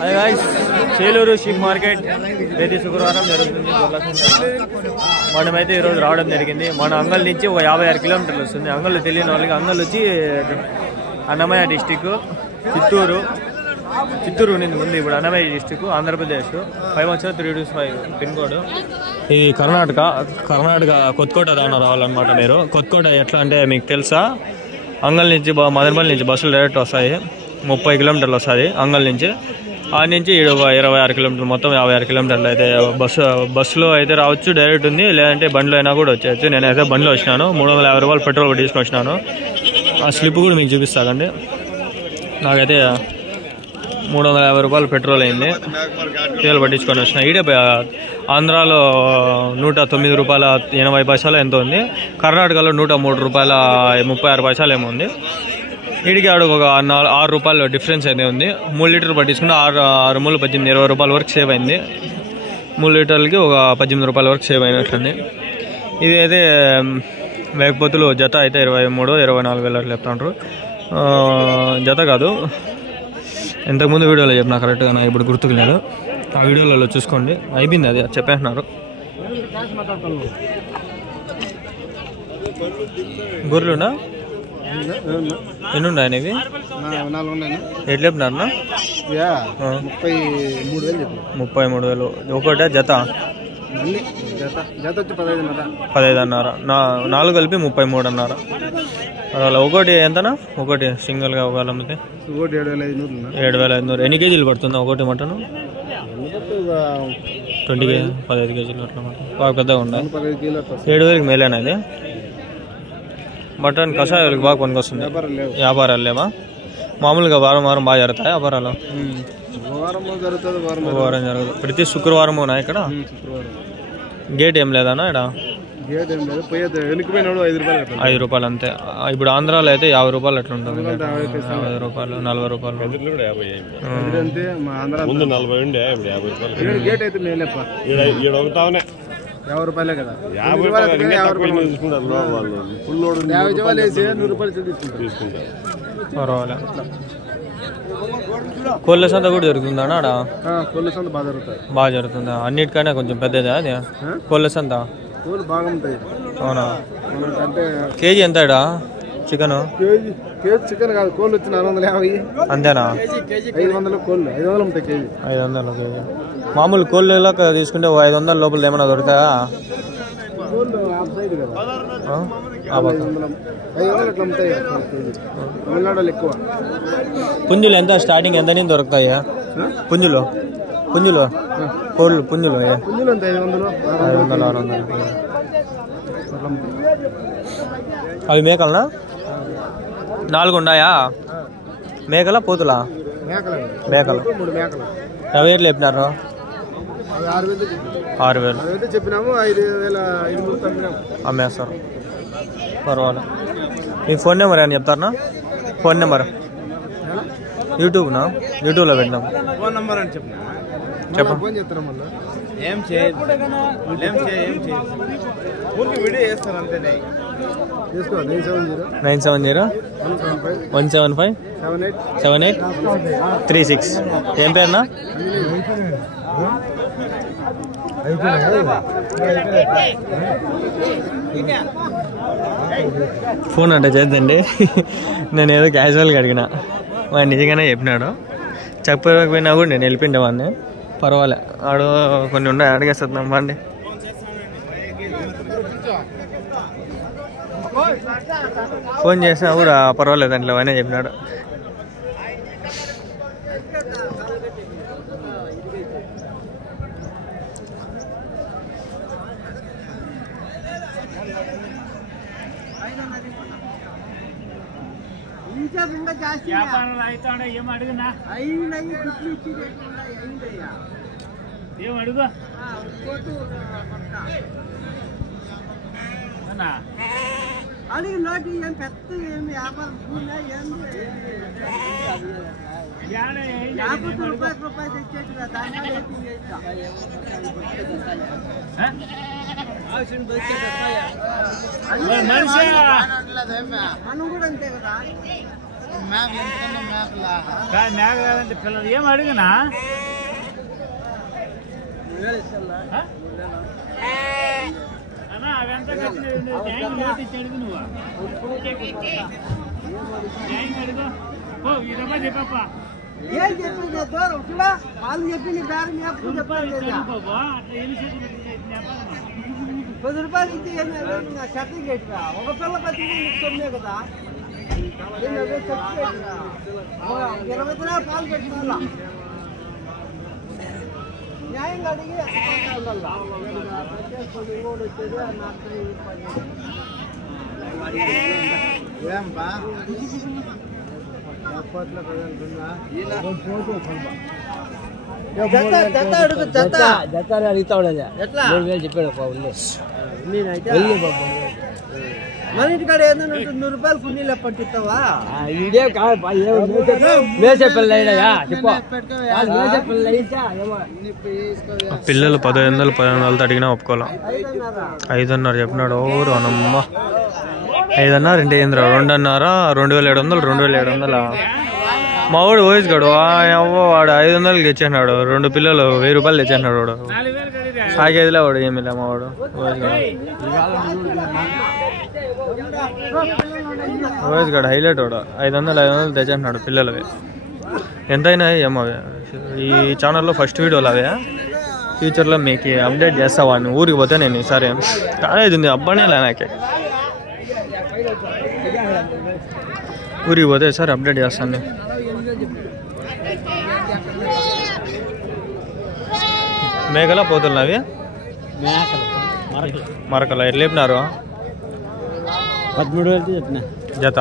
Hi guys, Cheluru sheep market ప్రతి శుక్రవారం జరుగుతుంది. మనమైతే ఈరోజు రావడం జరిగింది. మన అంగల్ నుంచి ఒక 56 కిలోమీటర్లు వస్తుంది. అంగల్ తెలియని వాళ్ళకి అంగల్ వచ్చి అన్నమయ్య డిస్టిక్, చిత్తూరు ఉంది ముందు. ఇప్పుడు Annamayya district, Andhra Pradesh. 51325 pin code. ఇది కర్ణాటక కొత్తకోట దాకా రావాలన్నమాట. మీరు కొత్తకోట ఎట్లా అంటే మీకు తెలుసా, అంగల్ నుంచి మదనపల్లి నుంచి బస్సులు డైరెక్ట్ వస్తాయి. 30 కిలోమీటర్లు వస్తుంది అంగల్ నుంచి. ఆ నుంచి 26 కిలోమీటర్లు, మొత్తం 56 కిలోమీటర్లు అయితే బస్సులో అయితే రావచ్చు, డైరెక్ట్ ఉంది. లేదంటే బండిలో అయినా కూడా వచ్చేయచ్చు. నేనైతే బండిలో వచ్చినాను. 350 రూపాయలు పెట్రోల్ తీసుకొని వచ్చినాను. ఆ స్లిప్ కూడా మీకు చూపిస్తాకండి. నాకైతే 350 రూపాయలు పెట్రోల్ అయింది. తేలు పట్టించుకొని వచ్చిన. ఈడే ఆంధ్రాలో 109 రూపాయల 80 పైసలు ఎంతో ఉంది. కర్ణాటకలో 103 రూపాయల 36 పైసలు ఏమో ఉంది. వీడికి ఆడు ఒక 6 రూపాయలు డిఫరెన్స్ అయితే ఉంది. 3 లీటర్లు పట్టించుకుంటే 6 మూలు 18, 20 రూపాయల వరకు సేవ్ అయింది. 3 లీటర్లకి ఒక 18 రూపాయల వరకు సేవ్ అయినట్లుంది. ఇది అయితే మేకపోతులు జత అయితే 23-24 వేలు అట్లా చెప్తాంటారు. జత కాదు, ఇంతకుముందు వీడియోలో చెప్పిన కరెక్ట్గా, నాకు ఇప్పుడు గుర్తుకు లేదు. ఆ వీడియోలలో చూసుకోండి. అయిపోయింది, అది చెప్పేస్తున్నారు. గొర్రెలునా ఎన్ని ఉన్నాయి ఇవి? ఎట్లా చెప్పినారన్నా? 33,000 ఒకటే జత? 15,500. 4 కలిపి 33 అన్నారు. అలా ఒకటి ఎంతనా? ఒకటి సింగిల్గా ఒకవేళ అమ్మితే 7,500. ఎన్ని కేజీలు పడుతుందా ఒకటి మటన్? 15 కేజీలు అట్లా. బాగా పెద్దగా ఉన్నాయి. 7,000కి మేలేనా ఇది? మటన్ కషాయాలకు బాగా పనికొస్తుంది. వ్యాపారాలు లేవా? మామూలుగా వారం బాగా జరుగుతాయి వ్యాపారాలు? వారం జరగదు. ప్రతి శుక్రవారం ఉన్నాయి ఇక్కడ. గేట్ ఏం లేదన్నా ఇక్కడ? 5 రూపాయలు అంతే. ఇప్పుడు ఆంధ్రాలో అయితే 50 రూపాయలు అట్లా ఉంటుంది. 50 రూపాయలు, 40 రూపాయలు. పర్వాలేదు. కోళ్ళ సంత కూడా జరుగుతుందా ఆడ? బాగా జరుగుతుందా? అన్నిటికన్నా కొంచెం పెద్దదా అది కోళ్ళ సంత? అవునా? కేజీ ఎంత ఇడా చికెన్? చికెన్ కాదు, కోళ్ళు వచ్చి 450. అంతేనా? 500 కోళ్ళు, 500 ఉంటాయి కేజీ. 500 కేజీ. మామూలు కోళ్ళు తీసుకుంటే 500 లోపల ఏమైనా దొరుకుతాయా? పుంజులు ఎంత స్టార్టింగ్ ఎంత నుంచి దొరుకుతాయి? పుంజులు కోళ్ళు పుంజులు 500, 600. అవి మేకలనా? 4 ఉన్నాయా? మేకలా పోతులా? మేకలు. అవి ఎట్లా చెప్పినారు? 6,000 చెప్పినాము. 5,500 అమ్మేస్తారు. పర్వాలేదు. మీ ఫోన్ నెంబర్ అని చెప్తారా? ఫోన్ నెంబర్ యూట్యూబ్లో పెట్టినాం. ఫోన్ నెంబర్ అని చెప్పండి. ఫోన్ చేస్తారా? మళ్ళీ ఏం చేయదు, ఊరికి వీడియో చేస్తారు అంతేనే. 970-175-7836. ఏం పేరునా? ఫోన్ అంటే చేద్దండి. నేను ఏదో క్యాజువల్గా అడిగిన, వాడు నిజంగానే చెప్పినాడు. చెప్పకపోయినా కూడా నేను వెళ్ళిపోయిండే వాడిని. పర్వాలే, ఆడు కొన్ని ఉన్నాయి అడిగేస్తున్నాం వాడిని. ఫోన్ చేసినా కూడా పర్వాలేదు దాంట్లో వాడినే చెప్పినాడు. ఏమడుగు అడిగి నోటి ఏం పెద్ద ఏమి వ్యాపారం 50 రూపాయలు తెచ్చేది కదా. మనం కూడా అంతే కదా. మేకలంటే పిల్లలు ఏం అడిగినా అవంతా అడుగు నువ్వు 20 రూపాయలు చెప్పప్ప ఏం చెప్పింది దూరం చూడా వాళ్ళు చెప్పింది బేరం మేపుకు చెప్పాలి 10 రూపాయలు ఇచ్చి సర్టిఫికేట్ ఒక పిల్ల బతికి తొమ్మిదే కదా 20 దినాలు పాలు పెట్టిన న్యాయంగా అడిగి అడుగుతాడు ఎట్లా 3000 చెప్పాడు మన ఇంటికాడ ఏదైనా 100 రూపాయలు పుణ్యలు పట్టిస్తావా ఇదే మేసే పిల్లయ్యా చెప్పు పిల్లలు 1500 అడిగినా ఒప్పుకోవాలా 5,500 చెప్పినాడు ఓరు అనమ్మ 5,500 అంటే ఏంద్రా 2,500 2,700 2,700 మా వాడు వయసు గడు వాడు 500 తెచ్చేసినాడు 2 పిల్లలు 1000 రూపాయలు తెచ్చేసినాడు వాడు సాగేదిలే వాడు ఏమి లే మా వాడు వయసు గడు హైలైట్ వాడు 500 తెచ్చేసినాడు పిల్లలవి ఎంతైనా ఏమో ఈ ఛానల్లో ఫస్ట్ వీడియోలు అవే ఫ్యూచర్లో మీకు అప్డేట్ చేస్తావా అని ఊరికి పోతే నేను ఈసారి కాలేజ్ ఉంది అబ్బానే లే నాకే ఊరికి పోతే సార్ అప్డేట్ చేస్తాను మేకలా పోతున్నా అవి మరకలా ఎట్లా లేపినారు 13,000 చెప్పిన జత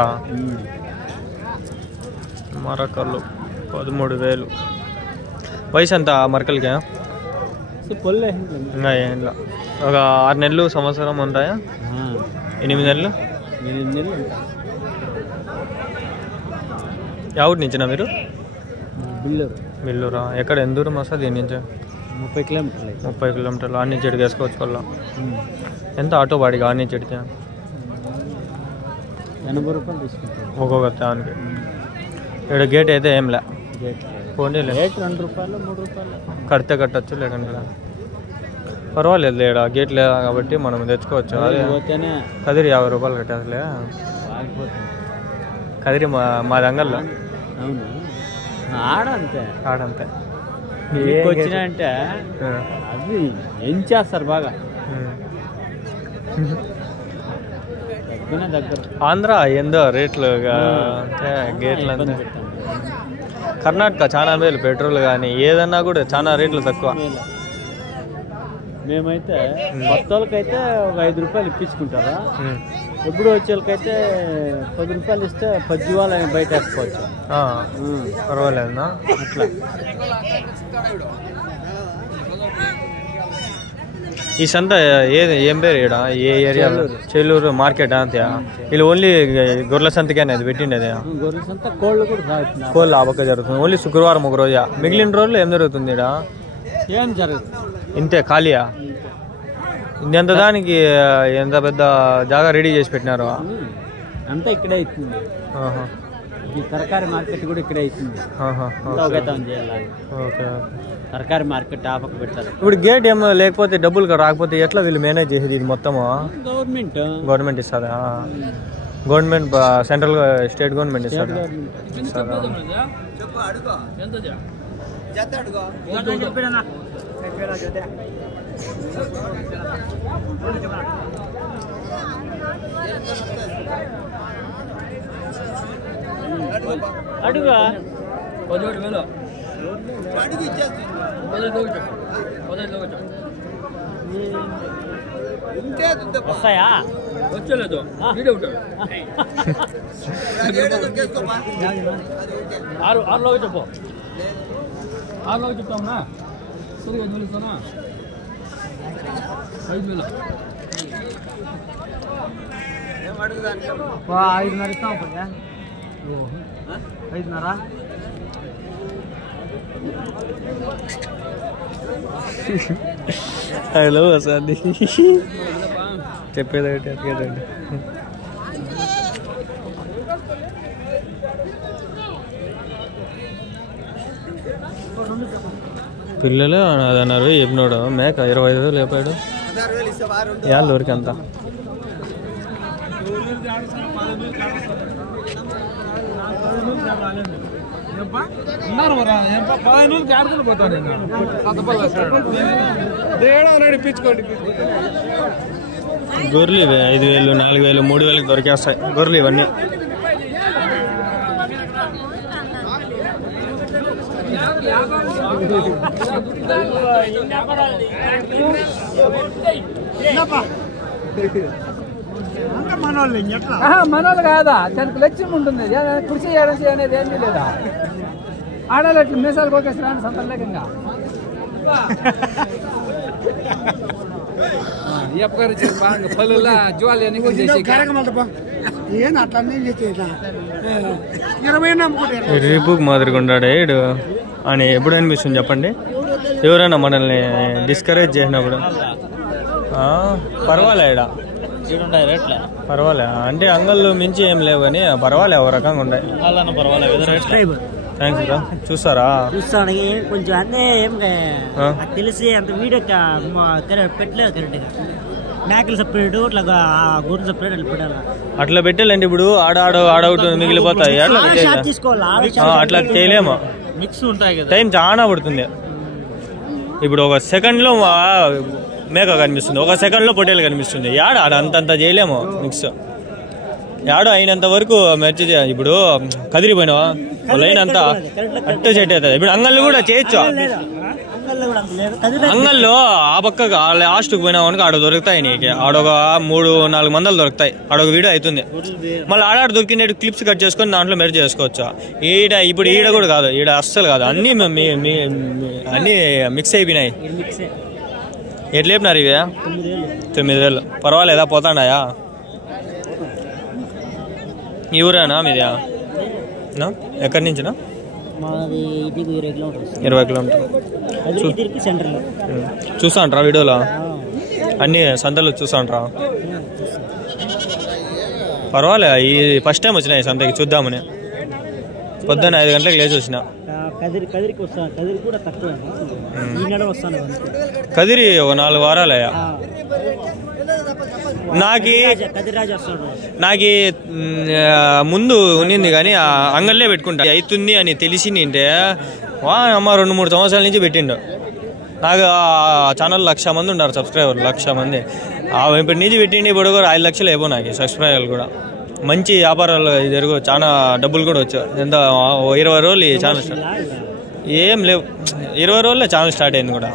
మరకలు 13,000 వయసు ఎంత మరకలకి ఇంకా ఏంలా ఒక 6 నెలలు సంవత్సరం ఉంటాయా 8 నెలలు ఎవరి నుంచినా మీరు బిల్లూరా ఎక్కడ ఎంత దూరం వస్తుంది దీని నుంచి 30 కిలోమీటర్లు 30 కిలోమీటర్లు ఆడి నుంచి ఎడికి వేసుకోవచ్చు వల్ల ఎంత ఆటో బాడికి ఆడి నుంచి ఎడితే 80 రూపాయలు తీసుకుంటాను ఒక్కొక్క దానికి ఇక్కడ గేట్ అయితే ఏం లే పోనీ రేట్ 2 రూపాయలు 3 రూపాయలు కడితే కట్టచ్చు లేదంటే పర్వాలేదు లేడా గేట్ లేదా కాబట్టి మనం తెచ్చుకోవచ్చు అదే కదిరి 50 రూపాయలు కట్టేదిలే కదిరి మా దంగల్లో అవును ఆడంతే వచ్చినా అంటే అది ఏం చేస్తారు బాగా దగ్గర ఆంధ్ర ఏందో రేట్లు గేట్లు అంతే కర్ణాటక చాలా మేలు పెట్రోల్ కానీ ఏదన్నా కూడా చాలా రేట్లు తక్కువ మేమైతే కొత్త వాళ్ళకైతే ఒక 5 రూపాయలు ఇప్పించుకుంటారా ఎప్పుడు వచ్చే వాళ్ళకైతే 10 రూపాయలు ఇస్తే 10 జీవాలని బయట వేసుకోవచ్చు పర్వాలేదన్నా అట్లా ఈ సంత ఏం పేరు ఇక్కడ ఏ ఏరియా చెల్లూరు మార్కెట్ అంతే వీళ్ళు ఓన్లీ గొర్రెల సంతకేనే అది పెట్టిండేది గొర్రెల సంత కోళ్ళు కూడా కోళ్ళు ఆ పక్క జరుగుతుంది ఓన్లీ శుక్రవారం ఒక రోజు మిగిలిన రోజులు ఏం జరుగుతుంది ఇక్కడ ఏం జరుగుతుంది ఇంతే ఖాళీయా ఇంత దానికి ఎంత పెద్ద జాగా రెడీ చేసి పెట్టినారు అంతా ఇక్కడే అవుతుంది ఈ తరకారీ మార్కెట్ కూడా ఇక్కడే అవుతుంది తరకారీ మార్కెట్ ఆపక పెడతారు ఇప్పుడు గేట్ ఏమో లేకపోతే డబ్బులు రాకపోతే ఎట్లా వీళ్ళు మేనేజ్ చేసేది ఇది మొత్తము గవర్నమెంట్ ఇస్తుందా గవర్నమెంట్ సెంట్రల్ స్టేట్ గవర్నమెంట్ ఇస్తుందా అడుగా వస్తాయా వచ్చలేదు 6 చెప్పు 6 చెప్తామన్నా సరిగా నిలుస్తానా 5,000 5,500 ఇస్తాం 5,500 హలో వసంది చెప్పేది పిల్లలు అది అన్నారు చెప్పినాడు. మేక 25,000 చెప్పాడు. యాళ్ళు ఊరికి అంతా గొర్రెలు ఇవి 5,000, 4,000, 3,000 దొరికేస్తాయి గొర్రెలు ఇవన్నీ. మనోళ్ళు కాదా, దానికి లక్ష్యం ఉంటుంది. కృషి చేయడం అనేది ఏమీ లేదా. ఆడాలి అట్లా మీసాలు పోకేస్తున్నాను సంతలేకంగా. రీపుక్ మాదిరిగా ఉన్నాడు ఏడు అని ఎప్పుడు అనిపిస్తుంది చెప్పండి. ఎవరైనా మనల్ని డిస్కరేజ్ చేసినప్పుడు పర్వాలేడా పర్వాలే అంటే అంగళ్ళు మించి ఏం లేవు కానీ పర్వాలే ఒక రకంగా ఉన్నాయి. థ్యాంక్స్ రా. చూస్తారా? చూస్తాను కొంచెం అంటే ఏం తెలిసి అంత వీడియో పెట్టలేదు కరెక్ట్గా. మేకలు సపరేట్ అట్లా గొర్రెలు సపరేట్ అట్లా పెట్టాలి. అట్లా పెట్టాలంటే ఇప్పుడు ఆడవుట్ మిగిలిపోతాయి. అట్లా చేయలేము. మిక్స్ ఉంటాయి కదా, టైం చాలా పడుతుంది. ఇప్పుడు ఒక సెకండ్లో మేక కనిపిస్తుంది, ఒక సెకండ్లో పొట్టేలు కనిపిస్తుంది. ఆడ అంతంత చేయలేము మిక్స్. యాడో అయినంత వరకు మెర్చి. ఇప్పుడు కదిరిపోయినావా లైన్ అంతా అట్టు సెట్ అవుతుంది. ఇప్పుడు అంగళ్ళు కూడా చేయొచ్చు. అంగల్లో ఆ పక్కకు లాస్ట్కి పోయినావు అనుకో ఆడ దొరుకుతాయి నీకు. ఆడొక 3-4 మందలు దొరుకుతాయి. ఆడొక వీడియో అవుతుంది. మళ్ళీ ఆడాడు దొరికినట్టు క్లిప్స్ కట్ చేసుకొని దాంట్లో మెర్చి చేసుకోవచ్చు. ఇప్పుడు ఈడ కూడా కాదు, ఈడ అస్సలు కాదు. అన్నీ మిక్స్ అయిపోయినాయి. ఎట్లా చెప్పినారు ఇవి? 9,000. పర్వాలేదా? పోతాడాయా? ఈ ఊరేనా మీదా? ఎక్కడి నుంచినా? 20 కిలోమీటర్లు. చూస్తా అంటారా వీడియోలో? అన్ని సంతలు చూస్తా అంటారా? పర్వాలే. ఈ ఫస్ట్ టైం వచ్చినాయి సంతకి చూద్దామని. పొద్దున్న 5 గంటలకు లేచి వచ్చిన. కదిరి ఒక 4 వారాలయ్యా. నాకు ముందు ఉన్నింది కానీ అంగళ్ళే పెట్టుకుంటా అవుతుంది అని తెలిసి నింటే అమ్మ 2-3 సంవత్సరాల నుంచి పెట్టిండు. నాకు ఛానల్ 1,00,000 మంది ఉన్నారు సబ్స్క్రైబర్లు. 1,00,000 మంది ఇప్పటి నుంచి పెట్టిండి. ఇప్పుడు కూడా 5 లక్షలు అయిపో నాకు సబ్స్క్రైబర్లు కూడా. మంచి వ్యాపారాలు జరుగు. చాలా డబ్బులు కూడా వచ్చాయి. ఎంత 20 రోజులు ఈ ఛానల్ స్టార్ట్ ఏం లేవు. 20 రోజుల్లో ఛానల్ స్టార్ట్ అయింది కూడా.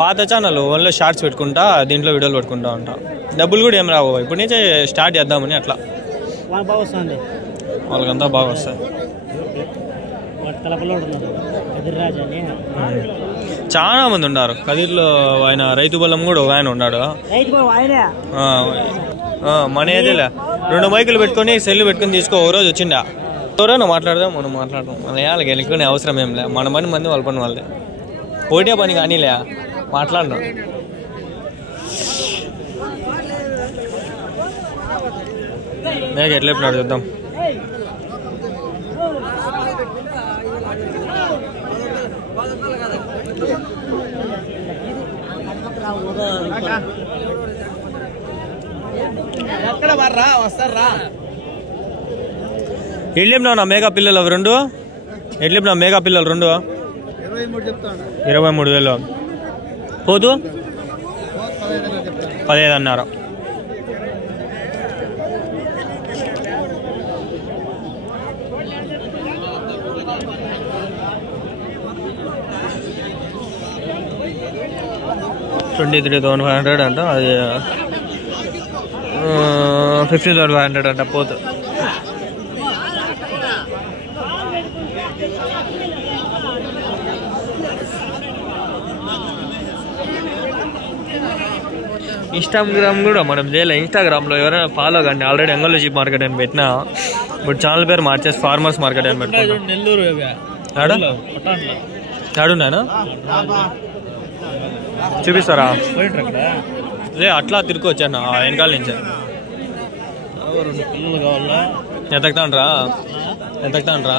పాత ఛానల్ ఓన్లీ షార్ట్స్ పెట్టుకుంటా, దీంట్లో వీడియోలు పెట్టుకుంటా ఉంటా. డబ్బులు కూడా ఏం రావు. ఇప్పటి నుంచే స్టార్ట్ చేద్దామని అట్లా. వాళ్ళకంతా బాగా వస్తాయి. చాలా మంది ఉన్నారు కదిర్లో. ఆయన రైతు బలం కూడా ఒక ఆయన ఉన్నాడు. మన ఏదేలే 2 మైకులు పెట్టుకొని సెల్లు పెట్టుకుని తీసుకో. ఓ రోజు వచ్చిండా ఎవరైనా మాట్లాడదాం, మనం మాట్లాడదాం. మన వాళ్ళకి వెళ్ళుకునే అవసరం ఏం లే. మన పని మంది వాళ్ళ పని వాళ్ళే. ఒకటే పని కానీలే మాట్లాడను. మేక ఎట్లా చెప్పినాడు చూద్దాం. ఎట్లేపినా నా మేఘా పిల్లలు 2? ఎట్లేపినా మేఘా పిల్లలు 2? 23,000. పోదు 15 అన్నారు. $23,500 అంట. అది 15,500 అంట పోతు. ఇన్స్టాగ్రామ్ కూడా మనం చేయలే. ఇన్స్టాగ్రామ్లో ఎవరైనా ఫాలో కానీ ఆల్రెడీ అంగళ్ళు చీప్ మార్కెట్ అని పెట్టినా. ఇప్పుడు ఛానల్ పేరు మార్చేసి ఫార్మర్స్ మార్కెట్ అని పెట్టుకున్నాను. నెల్లూరు ఆడున్నాను చూపిస్తారా? లే అట్లా తిరుక్కొచ్చాను వెనకాల నుంచి. పిల్లలు కావాలా? ఎంతకుతాండ్రా